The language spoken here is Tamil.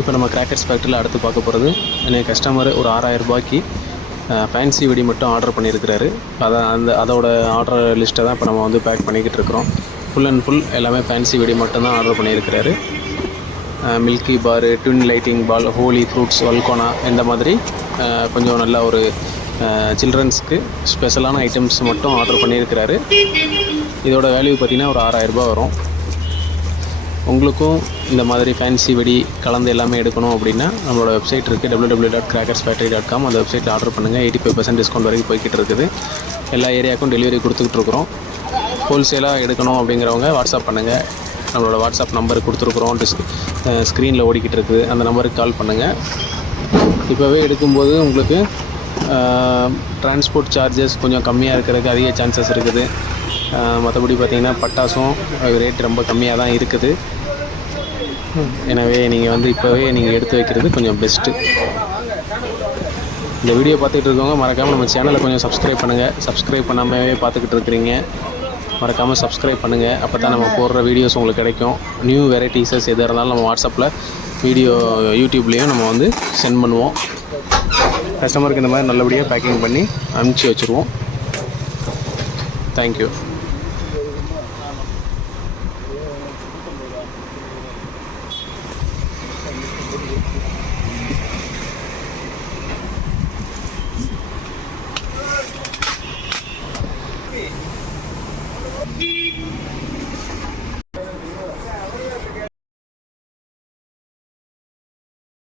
இப்போ நம்ம கிராக்கர்ஸ் ஃபேக்ட்ரியில் அடுத்து பார்க்க போகிறது எனக்கு கஸ்டமர் ஒரு 6000 ரூபாய்க்கு ஃபேன்சி வெடி மட்டும் ஆர்டர் பண்ணியிருக்கிறாரு. அதோட ஆர்டர் லிஸ்ட்டை தான் இப்போ நம்ம வந்து பேக் பண்ணிக்கிட்டு இருக்கிறோம். ஃபுல் அண்ட் ஃபுல் எல்லாமே ஃபேன்சி வெடி மட்டும்தான் ஆர்டர் பண்ணியிருக்கிறாரு. மில்கி பாரு, ட்வின் லைட்டிங் பால், ஹோலி ஃப்ரூட்ஸ், வல்கோனா இந்த மாதிரி கொஞ்சம் நல்ல ஒரு சில்ட்ரன்ஸுக்கு ஸ்பெஷலான ஐட்டம்ஸ் மட்டும் ஆர்டர் பண்ணியிருக்கிறாரு. இதோட வேல்யூ பார்த்திங்கன்னா ஒரு 6000 ரூபா வரும். உங்களுக்கும் இந்த மாதிரி ஃபேன்சி வெடி கலந்து எல்லாமே எடுக்கணும் அப்படின்னா நம்மளோட வெப்சைட் இருக்குது www.crackersfactory.com. அந்த வெப்சைட்டில் ஆர்டர் பண்ணுங்கள். 85% டிஸ்கவுண்ட் வரைக்கும் போய்கிட்டு இருக்குது. எல்லா ஏரியாவுக்கும் டெலிவரி கொடுத்துக்கிட்ருக்குறோம். ஹோல்சேலாக எடுக்கணும் அப்படிங்கிறவங்க வாட்ஸ்அப் பண்ணுங்கள். நம்மளோட வாட்ஸ்அப் நம்பர் கொடுத்துருக்குறோம், ஸ்க்ரீனில் ஓடிக்கிட்டு இருக்குது. அந்த நம்பருக்கு கால் பண்ணுங்கள். இப்போவே எடுக்கும்போது உங்களுக்கு டிரான்ஸ்போர்ட் சார்ஜஸ் கொஞ்சம் கம்மியாக இருக்கிறதுக்கு அதிக சான்சஸ் இருக்குது. மற்றபடி பார்த்திங்கன்னா பட்டாசும் ரேட் ரொம்ப கம்மியாக தான் இருக்குது. எனவே நீங்கள் வந்து இப்போவே நீங்கள் எடுத்து வைக்கிறது கொஞ்சம் பெஸ்ட்டு. இந்த வீடியோ பார்த்துக்கிட்டு இருக்கவங்க மறக்காமல் நம்ம சேனலை கொஞ்சம் சப்ஸ்கிரைப் பண்ணுங்கள். சப்ஸ்கிரைப் பண்ணாமவே பார்த்துக்கிட்டு இருக்கிறீங்க, மறக்காமல் சப்ஸ்கிரைப் பண்ணுங்கள். அப்போ தான் நம்ம போடுற வீடியோஸ் உங்களுக்கு கிடைக்கும். நியூ வெரைட்டிஸஸ் எதாக இருந்தாலும் நம்ம வாட்ஸ்அப்பில் வீடியோ யூடியூப்லேயும் நம்ம வந்து சென்ட் பண்ணுவோம். கஸ்டமருக்கு இந்த மாதிரி நல்லபடியாக பேக்கிங் பண்ணி அனுப்பிச்சி வச்சுருவோம். தேங்க்யூ.